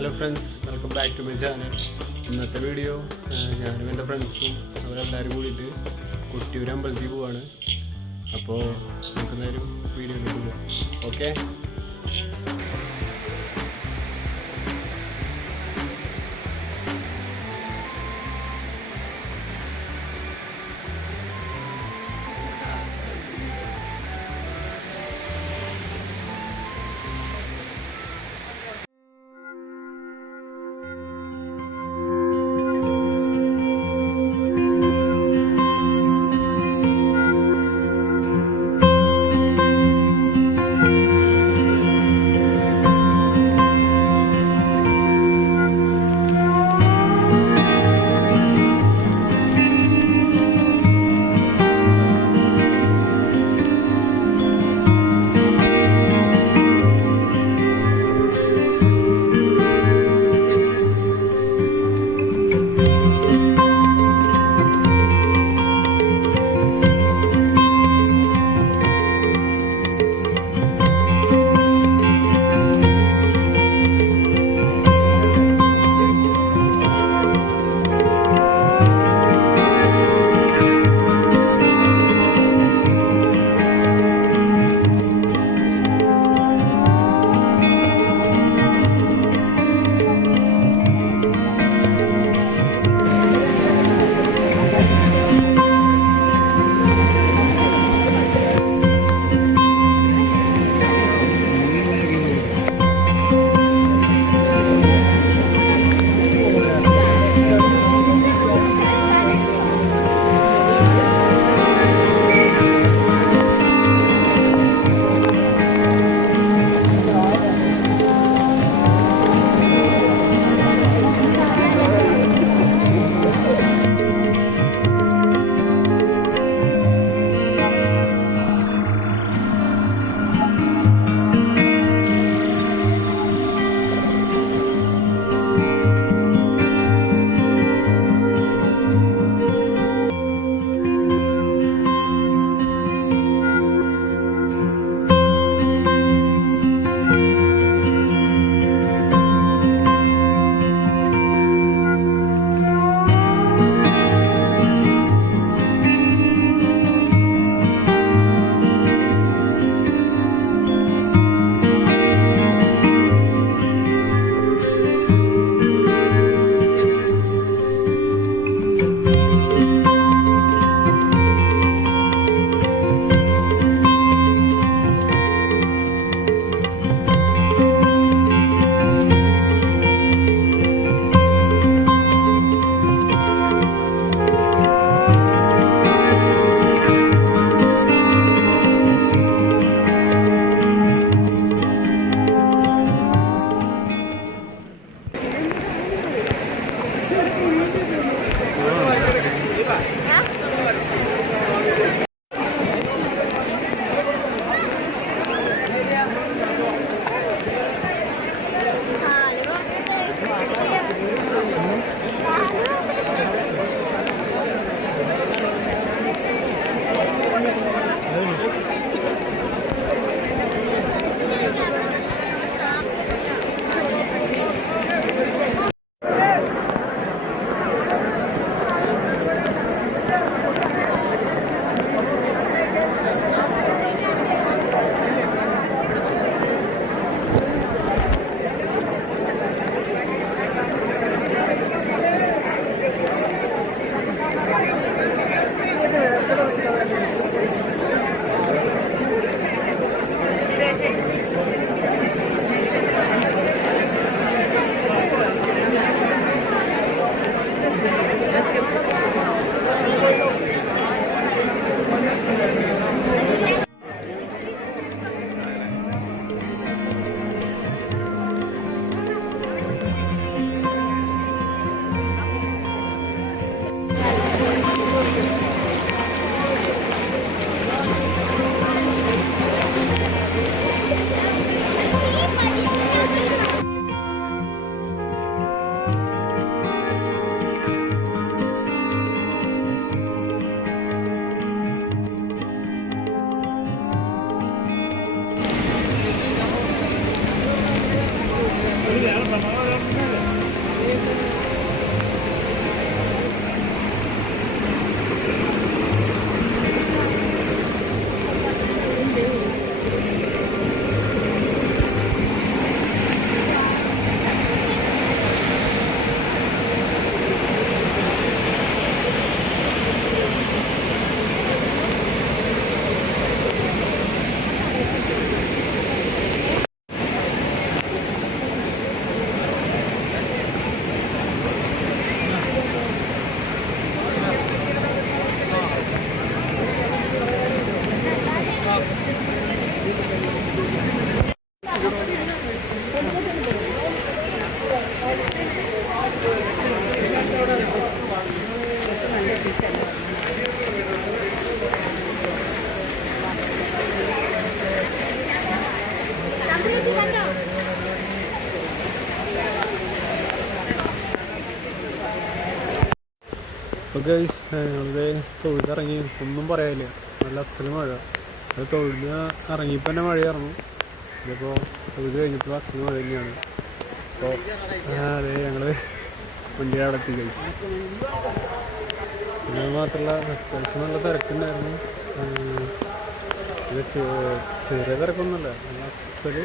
Hello friends, welcome back to my channel. ഇന്നത്തെ video ഞാനും എൻ്റെ ഫ്രണ്ട്സും അവരെല്ലാവരും കൂടിയിട്ട് കൊട്ടിയൂർ അമ്പലത്തിൽ പോവാണ്. അപ്പോൾ നമുക്ക് നേരം വീഡിയോയിലേക്ക് പോകാം. ഓക്കെ. അപ്പോൾ ഗൈസ് ഞങ്ങളുടെ തൊഴിലിറങ്ങി ഒന്നും പറയാനില്ല, നല്ല അസൽ മഴ. അത് തൊഴിലിന് ഇറങ്ങിയപ്പോൾ തന്നെ മഴയായിരുന്നു. ഇതിപ്പോൾ തൊഴിൽ കഴിഞ്ഞപ്പോൾ അസൽ മഴ തന്നെയാണ്. അപ്പോൾ അതെ ഞങ്ങൾ വണ്ടിയുടെ അവിടെ എത്തി ഗൈസ്. പിന്നെ മാത്രമല്ല അത്യാവശ്യം നല്ല തിരക്കുണ്ടായിരുന്നു. ഇത് ചെറിയ തിരക്കൊന്നുമല്ല, നല്ല അസൽ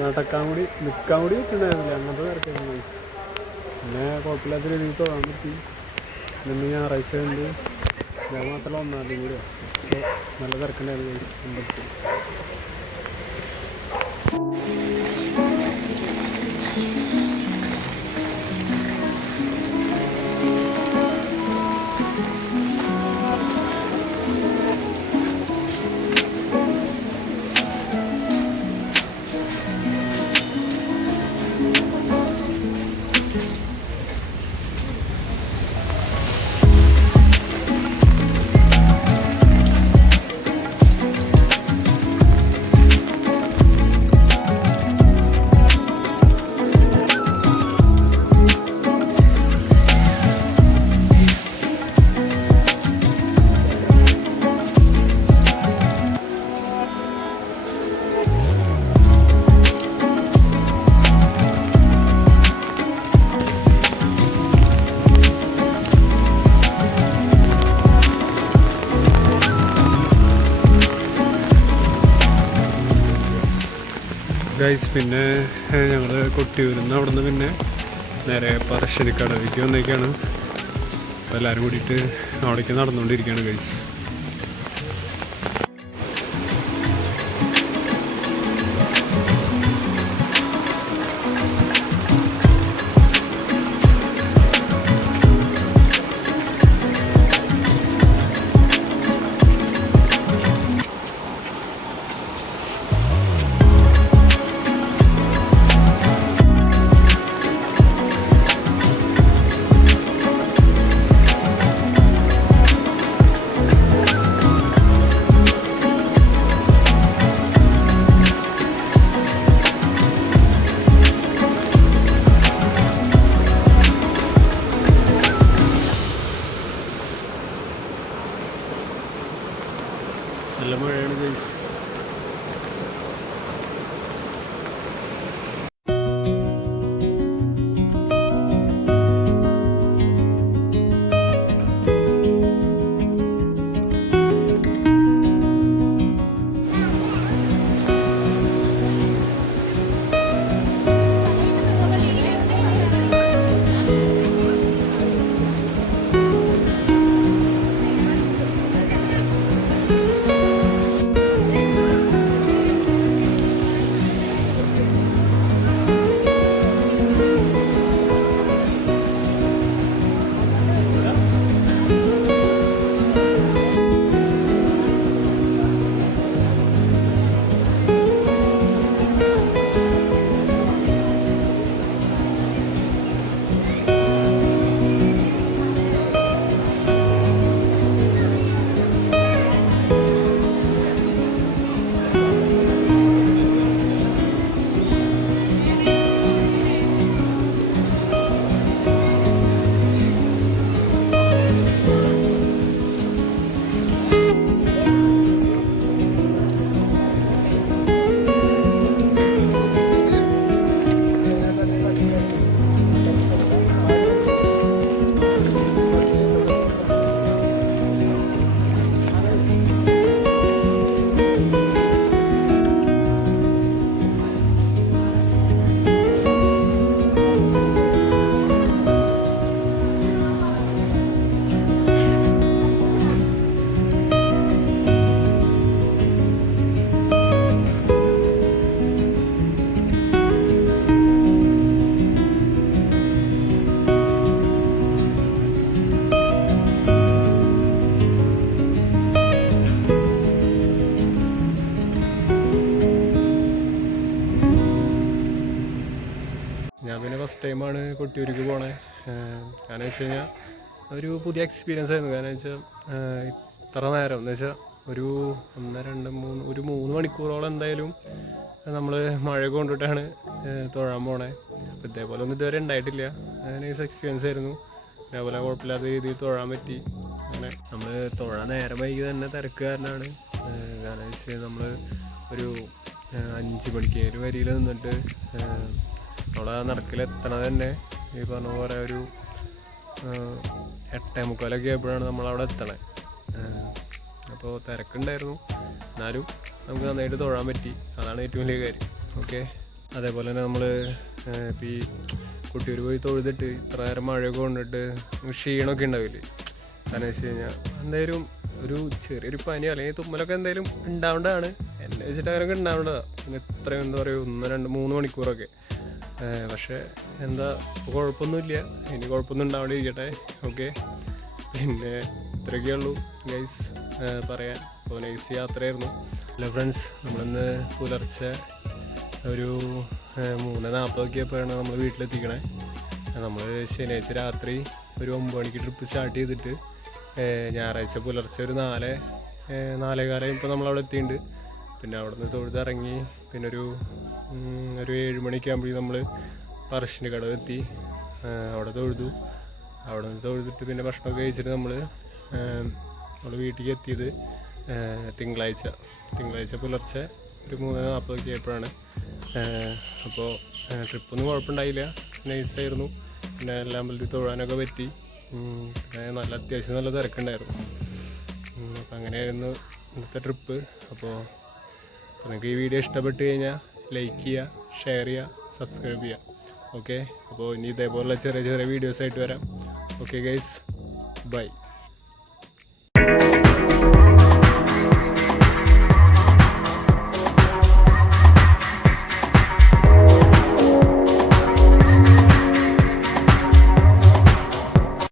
നിൽക്കാൻ കൂടി പറ്റുന്നുണ്ടായിരുന്നില്ല, അങ്ങനത്തെ തിരക്കായിരുന്നു ഗൈസ്. പിന്നെ കുഴപ്പമില്ലാത്ത രീതിയിൽ തൊഴാൻ പറ്റി. ഇന്ന് ഞായറാഴ്ച ഉണ്ട്, ഞാൻ മാത്രമല്ല ഒന്നാലും കൂടെ. സോ നല്ല തിരക്കുണ്ടായിരുന്നു ഗൈസ് അമ്പലത്തിൽ. ഗൈസ് പിന്നെ ഞങ്ങൾ കൊട്ടിയൂരിൽ നിന്ന് അവിടെ നിന്ന് പിന്നെ നേരെ പറശ്ശിനിക്കടവിലേക്ക് വന്നേക്കാണ്. അപ്പോൾ എല്ലാവരും കൂടിയിട്ട് അവിടേക്ക് നടന്നുകൊണ്ടിരിക്കുകയാണ് ഗൈസ്. ഞാൻ പിന്നെ ഫസ്റ്റ് ടൈമാണ് കൊട്ടിയൂർക്ക് പോണേ. കാരണം വെച്ച് കഴിഞ്ഞാൽ ഒരു പുതിയ എക്സ്പീരിയൻസ് ആയിരുന്നു. കാരണം വെച്ചാൽ ഇത്ര നേരം എന്ന് വെച്ചാൽ ഒരു 3 മണിക്കൂറോളം എന്തായാലും നമ്മൾ മഴ കൊണ്ടിട്ടാണ് തൊഴാൻ പോണേ. അപ്പോൾ ഇതേപോലെ ഒന്നും ഇതുവരെ ഉണ്ടായിട്ടില്ല. നൈസ് എക്സ്പീരിയൻസ് ആയിരുന്നു. അതേപോലെ കുഴപ്പമില്ലാത്ത രീതിയിൽ തൊഴാൻ പറ്റി. അങ്ങനെ നമ്മൾ തൊഴാൻ നേരം വൈകി തന്നെ തിരക്കുകാരനാണ്. കാരണം വെച്ചാൽ നമ്മൾ ഒരു 5 മണിക്ക് ഒരു വരിയിൽ നിന്നിട്ട് നമ്മളെ നടക്കിലെത്തണത് തന്നെ ഈ പറഞ്ഞ പോലെ ഒരു 8:45 ആയപ്പോഴാണ് നമ്മളവിടെ എത്തണേ. അപ്പോൾ തിരക്കുണ്ടായിരുന്നു, എന്നാലും നമുക്ക് നന്നായിട്ട് തൊഴാൻ പറ്റി. അതാണ് ഏറ്റവും വലിയ കാര്യം. ഓക്കെ, അതേപോലെ തന്നെ നമ്മൾ ഇപ്പോൾ ഈ കൊട്ടിയൂർ പോയി തൊഴുതിട്ട് ഇത്ര നേരം മഴയൊക്കെ കൊണ്ടിട്ട് ക്ഷീണമൊക്കെ ഉണ്ടാവില്ലേ. കാരണം വെച്ച് കഴിഞ്ഞാൽ എന്തായാലും ഒരു ചെറിയൊരു പനി അല്ലെങ്കിൽ തുമ്മലൊക്കെ എന്തായാലും ഉണ്ടാവേണ്ടതാണ്. എന്നെ വെച്ചിട്ട് അങ്ങനെയൊക്കെ ഉണ്ടാവേണ്ടതാണ്. പിന്നെ ഇത്രയും എന്താ പറയുക 1, 2, 3 മണിക്കൂറൊക്കെ. പക്ഷേ എന്താ കുഴപ്പമൊന്നുമില്ല. ഇനി കുഴപ്പമൊന്നും ഉണ്ടാവേണ്ടിയിരിക്കട്ടെ. ഓക്കെ, പിന്നെ ഇത്രയൊക്കെയുള്ളൂ ഗൈസ് പറയാൻ. അപ്പോൾ നൈസ് യാത്രയായിരുന്നു. ഹലോ ഫ്രണ്ട്സ്, നമ്മളിന്ന് പുലർച്ചെ ഒരു 3:40 ആയപ്പോഴാണ് നമ്മൾ വീട്ടിലെത്തിക്കണേ. നമ്മൾ ശനിയാഴ്ച രാത്രി ഒരു 9 മണിക്ക് ട്രിപ്പ് സ്റ്റാർട്ട് ചെയ്തിട്ട് ഞായറാഴ്ച പുലർച്ചെ ഒരു 4:15 ഇപ്പോൾ നമ്മളവിടെ എത്തിയിട്ടുണ്ട്. പിന്നെ അവിടെ നിന്ന് തൊഴുതിറങ്ങി പിന്നെ ഒരു 7 മണിയൊക്കെ ആകുമ്പോഴേക്കും നമ്മൾ പറശ്ശിനിക്കടവ് എത്തി. അവിടെ തൊഴുതു. അവിടെ നിന്ന് തൊഴുതിട്ട് പിന്നെ ഭക്ഷണമൊക്കെ കഴിച്ചിട്ട് നമ്മൾ വീട്ടിലേക്ക് എത്തിയത് തിങ്കളാഴ്ച പുലർച്ചെ ഒരു 3:40 ആയപ്പോഴാണ്. അപ്പോൾ ട്രിപ്പൊന്നും കുഴപ്പമുണ്ടായില്ല, നൈസായിരുന്നു. പിന്നെ എല്ലാ അമ്പലത്തിൽ തൊഴാനൊക്കെ പറ്റി. നല്ല അത്യാവശ്യം നല്ല തിരക്കുണ്ടായിരുന്നു. അപ്പം അങ്ങനെയായിരുന്നു ഇന്നത്തെ ട്രിപ്പ്. അപ്പോൾ നിങ്ങൾക്ക് ഈ വീഡിയോ ഇഷ്ടപ്പെട്ട് കഴിഞ്ഞാൽ ലൈക്ക് ചെയ്യുക, ഷെയർ ചെയ്യുക, സബ്സ്ക്രൈബ് ചെയ്യുക. ഓക്കെ, അപ്പോൾ ഇനി ഇതേപോലുള്ള ചെറിയ ചെറിയ വീഡിയോസായിട്ട് വരാം. Okay guys, by.